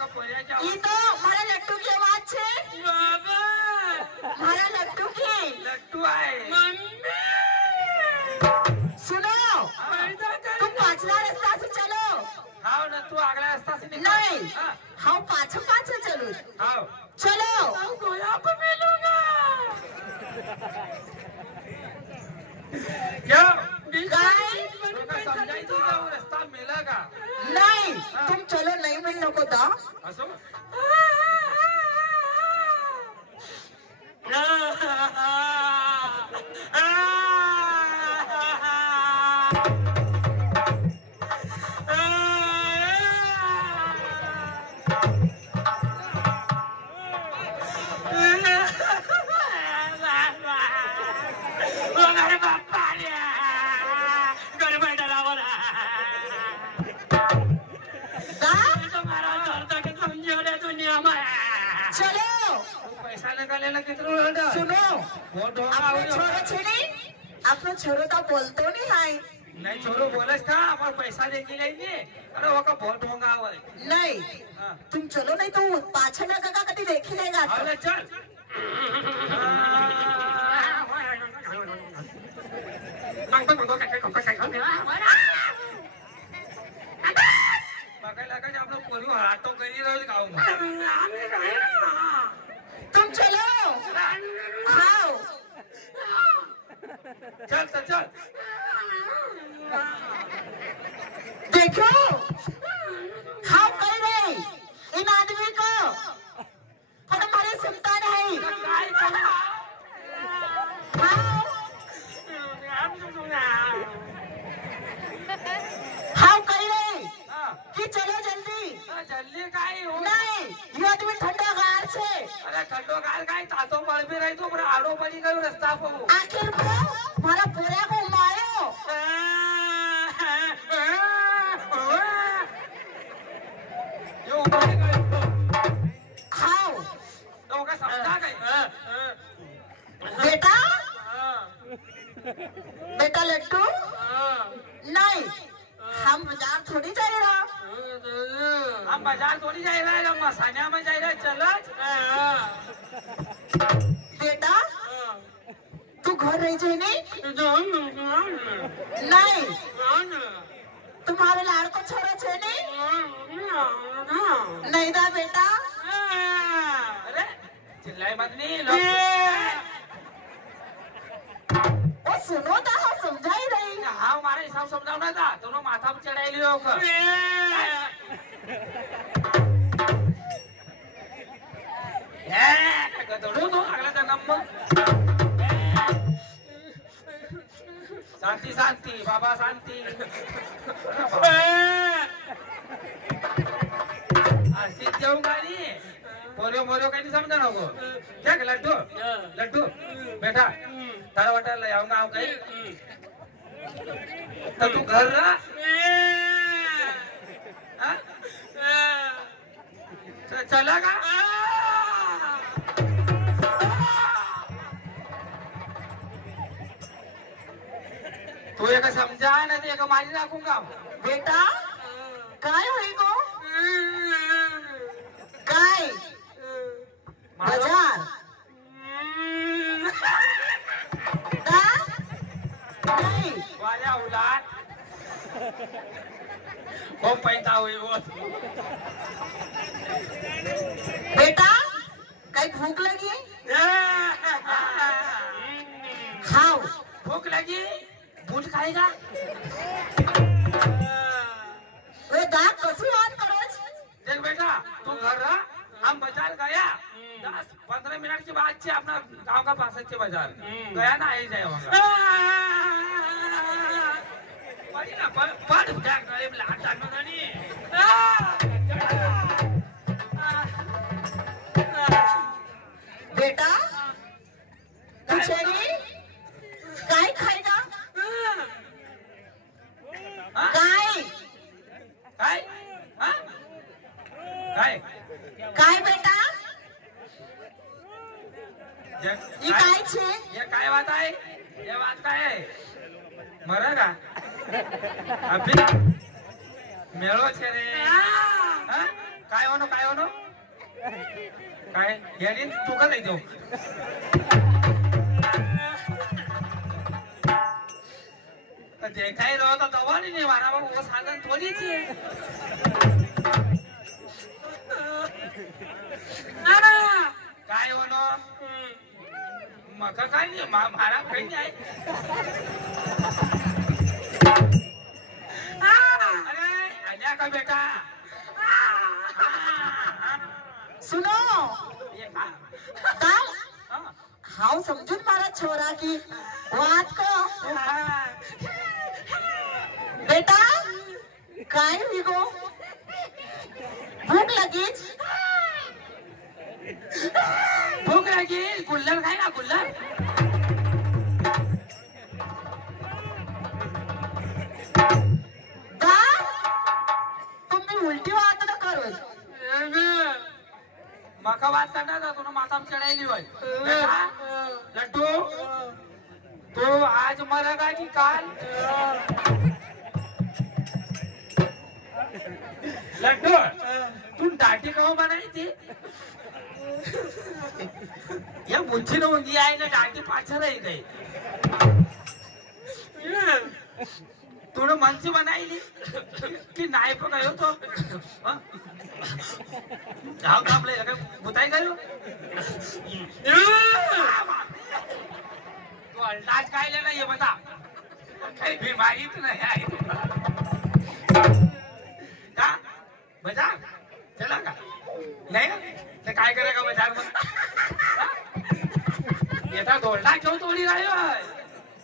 ये तो मारा लट्टू की आवाज छे बाबा मारा लट्टू की लट्टू आहे मम्मी सुनो तुम पाछला रास्ता से चलो हाव ना तू आगला रस्ता से निकल नहीं हाँ, हम पाछे पाछे चलो हाव चलो गोया पे मिलूंगा क्या गाय तुमको समझाई थी का वो रास्ता मिलेगा नहीं तुम चलो नहीं मिलने को दा असो चलो पैसा निकालेला कितना रहता सुनो वो ढोंगा अपने हो छोरो छे नहीं अपनो छोरो तो बोलतो नहीं है नहीं छोरो बोलस का अपन पैसा लेके लेंगे अरे वो का बहुत ढोंगा हुआ नहीं हाँ तुम चलो नहीं तो पाछे ना का कभी देख लेगा तो अरे चल बघायला का आपलं पोरी हातो करी रोज गाव तुम चलो हाँ चल चल चल देखो हाँ कर रहे इन आदमी को और हमारे सुनता नहीं हाँ हाँ कर रहे कि चलो जल्दी जल्दी काय हो नहीं ये आदमी ठंडा गार से अरे खड्डो काय काय तातो पळबी राहतो पण आडो पडी करू रस्ता पाहू आखिर को हमारा पूरा को मारो यो उभे काय हाँ तो का समजा काय बेटा बेटा लट्टू नहीं हम बाजार थोड़ी जा रहा हम बाजार थोड़ी जाए रहा है हम मसानिया में जाए रहे चलत बेटा तू घर रह जाए नहीं तुम्हारे लाड़ को छोड़ो छे नहीं दा बेटा अरे चिल्लाई मत नहीं वो सुनो ता हम समझा ही रही हाँ हमारे हिसाब समझावना था दोनों माथा पर चढ़ाई लियो का दोनों तो अगला जन्म शांति शांति बाबा शांति आशीष जाऊंगा नहीं पोरियो मोरियो काही नहीं समझना को क्या लड्डू लड्डू बेटा तारा वाटा ले आऊंगा आओ कहीं तो तू घर रहा चलेगा तू एक समझा ना तो एक मारी रखूंगा बेटा काय होई गो काय बाजार दा नहीं वाल्या उलाट वो पैदा हुई वो बेटा कई भूख लगी खाओ भूख लगी बूट खाएगा वे दाग कसू बात करो देख बेटा तू घर रहा हम बाजार गया 10-15 मिनट के बाद से अपना गांव का पास से बाजार गया ना आई जाए वहाँ पड़ी ना पड़ जाग गरीब लाट जागना नहीं बेटा तू चली काय खाएगा काय काय हाँ काय काय बेटा ये ये काय छे ये काय बात आहे ये बात काय आहे मरेगा अभी मेळो छे रे हाँ? काय होणं काय याने तू का नाही देऊ ते काय राहता दवा नाही मारा बाबा साधन थोडीच आहे काय होणं मका काय नाही मारा काही नाही अरे आल्या का बेटा सुनो काल हाव समजून मारा छोरा की वाट को बेटा काय विगो भूक लगीच भूक लगी कुल्लर खाय ना कुल्लर का तुम्ही उलटी वाट न करू मका वाद करणार तुला माता चढायली होय लड्डू तू आज मरा का की काल लड्डू तू दाटी कवा बनायची या बुद्धी नोंदी आहे ना दाटी पाछर आहे काही तुला मनसी बनायली की नाही पण काय होतो जाऊ का आपल्या काय बुताई गयो तू अंदाज काय लेना ये बता काही बीमारीच नाही आहे का बाजार चला का नाही ना ते काय करे का बाजार मग येता दोलडा घेऊन तोडी राहिलो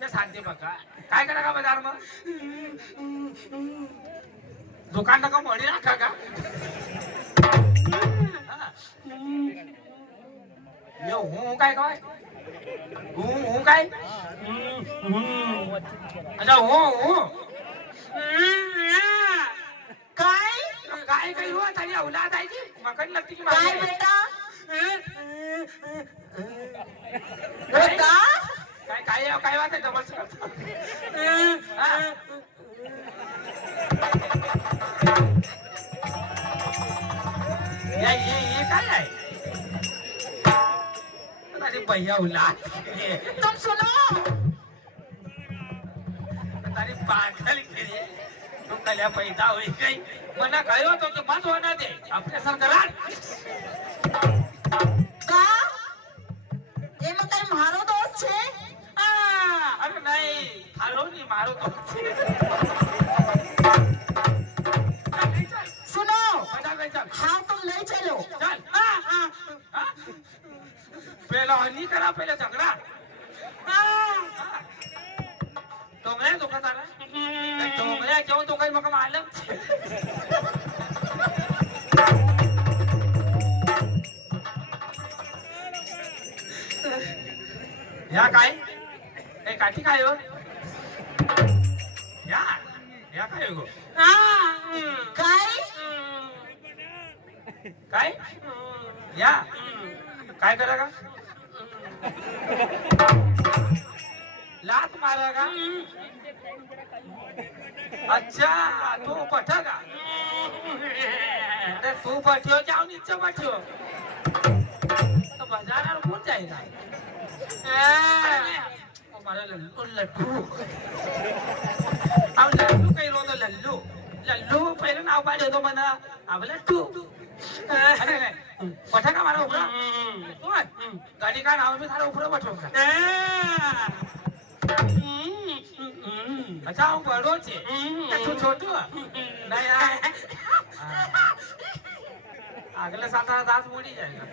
ते सांगते बघा काय करा का बाजार मग दुकान नका मोडी राखा का यो हूं काय काय हूं काय अच्छा हूं काय काय काही हो तारी औलाद आहे की मकन लगती की काय बेटा बेटा काय काय काय बात आहे डबल ये काय आहे अरे भैया औलाद तुम सुनो तारी पागल केली तू कल्या पैदा होई काही मना काय होतो तो मत होणार दे आपल्या सरकारात का એમાં કઈ મારો દોસ્ત છે અરે નહીં હાલો નહીં મારો તો सुनो બધા કઈ ચાલ हाँ तुम ले चलो ચાલ પેલો હની કરા પેલા ઝઘડા ટોંગળ્યા દુખા તારા ટોંગળ્યા કેવું તો કઈ મકા માલમ या काय ए काठी काय हो या काय हो काय काय या काय करा का लात मारा का अच्छा तू पठ का अरे तू पठ्यो जाऊ नीचे पठ्यो तो बाजारात कोण जायगा हमारा लल्लू लड्डू अब लल्लू काही रोज लल्लू लल्लू पहिले नाव पाहिजे होतो म्हणा अब लड्डू अरे नाही पठा का मारा उपरा गाडी का नाव मी सारा उपरा पठव का अच्छा હું બડો છે તું છોટું નહીં આગલે સાત દાંત મોડી જાય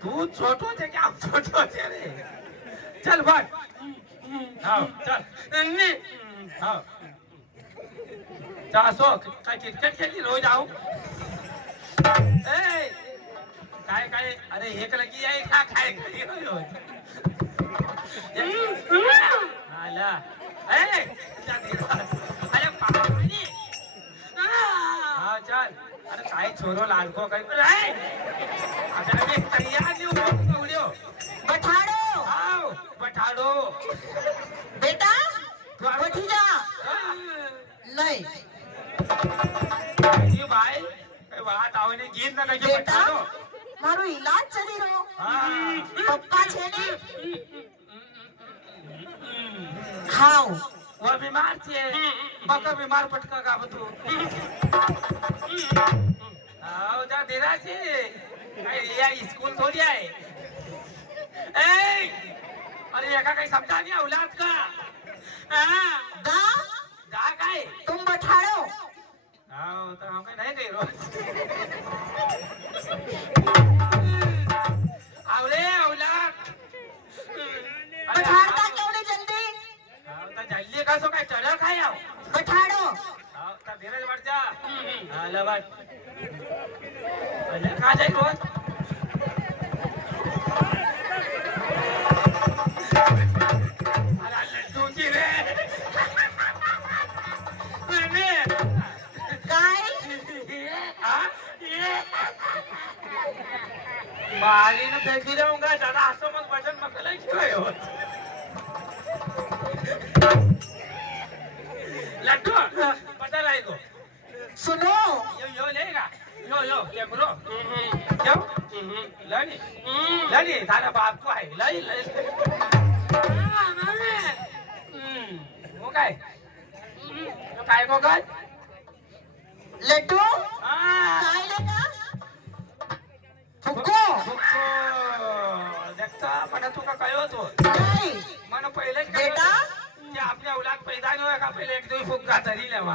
तू छोटो छे क्या छोटो छे रे चल भाग आओ चल आओ चासो काय क्रिकेट खेळली रोज आओ ए काय काय अरे एक लगी आहे का काय खाली रोज आला ए अरे पाणी हां चल अरे काय छोरो लाडको काय रे अगर मैं तैयार नहीं हूँ उड़ियो बठाड़ो आओ बठाड़ो बेटा बैठी जा नहीं તું ભાઈ કઈ વાત આવે ને ગીત ના કઈ બેટા મારો ઈલાજ ચલી રહ્યો પપ્પા છે ને ખાઓ वो बीमार छे बका बीमार पटका का बतू आओ जा देरा छे कई लिया स्कूल थोड़ी आए ए अरे एका कई समझा नहीं औलाद का गा गा काय तुम बैठाड़ो आओ तो हम कहीं नहीं गई रोज आवले औलाद बैठाड़ता क्यों नहीं जल्दी जल्दी का सो काय चढ़ा खाए आओ बैठाड़ो आओ ता धीरज बढ़ जा हां ले बट अरे खा जाई रोज अरे लड्डू जी रे मैंने काय हां माली ने फेंकी रहूंगा ज्यादा हंसो मत वजन मत ले क्यों हो लड्डू पता रहेगा सुनो यो लेगा यो ये ब्रो क्यों लनी लनी थारा बाप को है लई लई वो काय को काय लड्डू हां काय लेगा फुक्को देखता पण तू का कयो तो नहीं मन पहिले बेटा आपल्या औलाद पैदा नाही का पहिले एक दिवस फुग्गा तरी लेवा